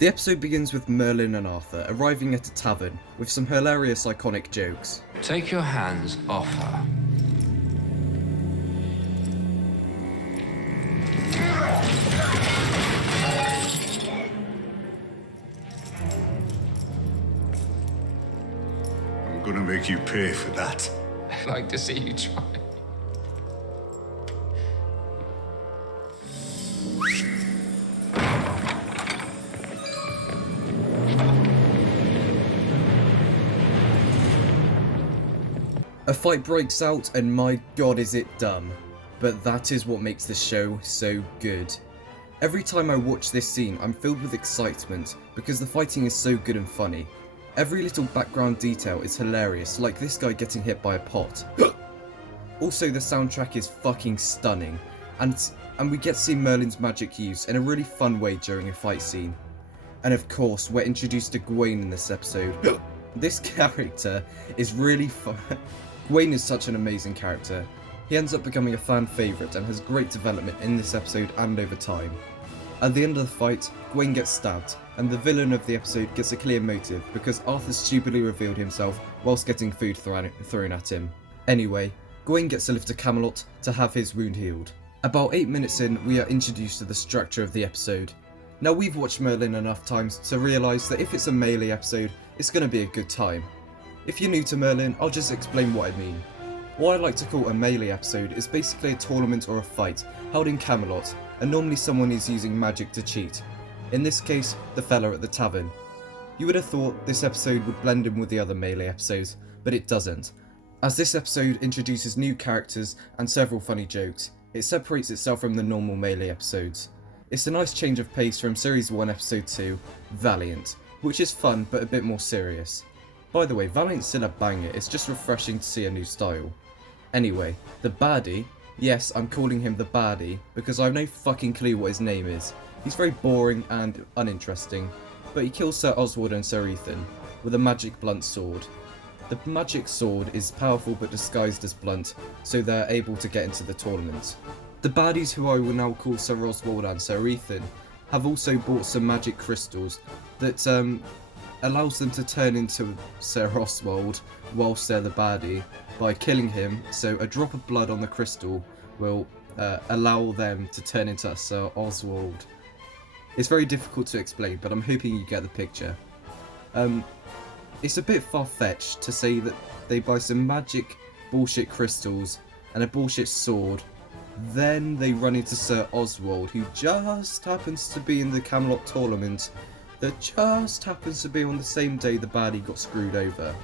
The episode begins with Merlin and Arthur arriving at a tavern with some hilarious iconic jokes. Take your hands off her. I'm gonna make you pay for that. I'd like to see you try. A fight breaks out and my god is it dumb, but that is what makes the show so good. Every time I watch this scene I'm filled with excitement because the fighting is so good and funny. Every little background detail is hilarious, like this guy getting hit by a pot. Also the soundtrack is fucking stunning, and we get to see Merlin's magic used in a really fun way during a fight scene. And of course we're introduced to Gwaine in this episode. This character is really fun. Gwaine is such an amazing character. He ends up becoming a fan favourite and has great development in this episode and over time. At the end of the fight, Gwaine gets stabbed, and the villain of the episode gets a clear motive because Arthur stupidly revealed himself whilst getting food thrown at him. Anyway, Gwaine gets a lift to Camelot to have his wound healed. About 8 minutes in, we are introduced to the structure of the episode. Now we've watched Merlin enough times to realise that if it's a melee episode, it's going to be a good time. If you're new to Merlin, I'll just explain what I mean. What I like to call a melee episode is basically a tournament or a fight held in Camelot, and normally someone is using magic to cheat. In this case, the fella at the tavern. You would have thought this episode would blend in with the other melee episodes, but it doesn't. As this episode introduces new characters and several funny jokes, it separates itself from the normal melee episodes. It's a nice change of pace from Series 1 Episode 2, Valiant, which is fun but a bit more serious. By the way, Valiant's still a banger, it's just refreshing to see a new style. Anyway, the baddie, yes, I'm calling him the baddie because I have no fucking clue what his name is. He's very boring and uninteresting, but he kills Sir Oswald and Sir Ethan with a magic blunt sword. The magic sword is powerful but disguised as blunt, so they're able to get into the tournament. The baddies, who I will now call Sir Oswald and Sir Ethan, have also bought some magic crystals that allows them to turn into Sir Oswald whilst they're the baddie by killing him, so a drop of blood on the crystal will allow them to turn into Sir Oswald. It's very difficult to explain, but I'm hoping you get the picture. It's a bit far-fetched to say that they buy some magic bullshit crystals and a bullshit sword, then they run into Sir Oswald, who just happens to be in the Camelot tournament that just happens to be on the same day the baddie got screwed over.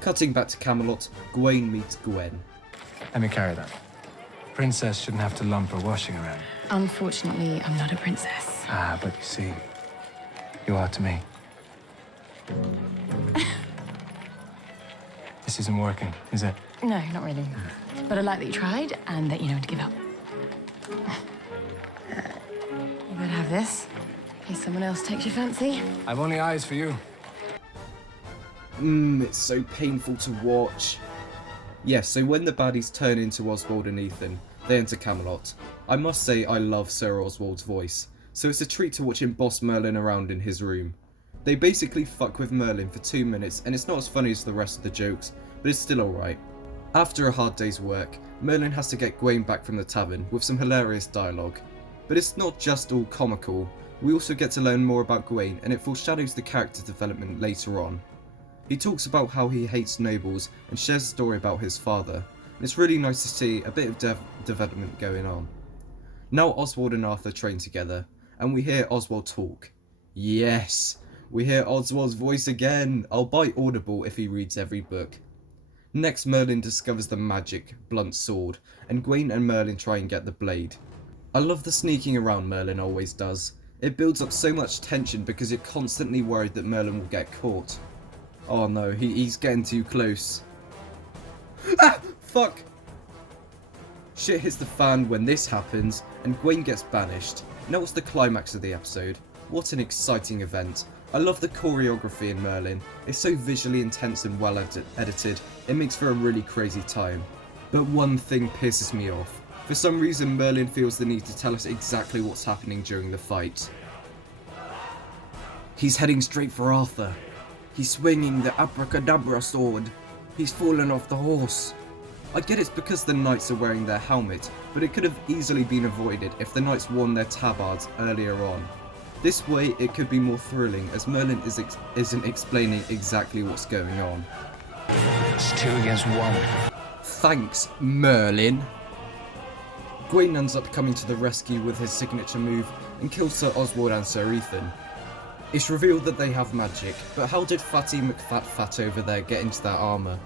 Cutting back to Camelot, Gwaine meets Gwen. Let me carry that. Princess shouldn't have to lump her washing around. Unfortunately, I'm not a princess. Ah, but you see, you are to me. This isn't working, is it? No, not really. But I like that you tried and that you know when to give up. You better have this, in case someone else takes your fancy. I've only eyes for you. It's so painful to watch. Yes, so when the baddies turn into Oswald and Ethan, they enter Camelot. I must say I love Sir Oswald's voice, so it's a treat to watch him boss Merlin around in his room. They basically fuck with Merlin for 2 minutes and it's not as funny as the rest of the jokes, but it's still alright. After a hard day's work, Merlin has to get Gwaine back from the tavern with some hilarious dialogue. But it's not just all comical, we also get to learn more about Gwaine and it foreshadows the character development later on. He talks about how he hates nobles and shares a story about his father, and it's really nice to see a bit of development going on. Now Oswald and Arthur train together, and we hear Oswald talk. Yes, we hear Oswald's voice again. I'll buy Audible if he reads every book. Next, Merlin discovers the magic blunt sword, and Gwaine and Merlin try and get the blade. I love the sneaking around Merlin always does. It builds up so much tension because you're constantly worried that Merlin will get caught. Oh no, he's getting too close. Ah! Fuck! Shit hits the fan when this happens, and Gwaine gets banished. Now it's the climax of the episode. What an exciting event. I love the choreography in Merlin. It's so visually intense and well edited, it makes for a really crazy time. But one thing pisses me off. For some reason Merlin feels the need to tell us exactly what's happening during the fight. He's heading straight for Arthur. He's swinging the abracadabra sword. He's fallen off the horse. I get it's because the knights are wearing their helmet, but it could have easily been avoided if the knights worn their tabards earlier on. This way it could be more thrilling as Merlin isn't explaining exactly what's going on. It's 2 against 1. Thanks, Merlin. Gwaine ends up coming to the rescue with his signature move and kills Sir Oswald and Sir Ethan. It's revealed that they have magic, but how did Fatty McFat over there get into their armour?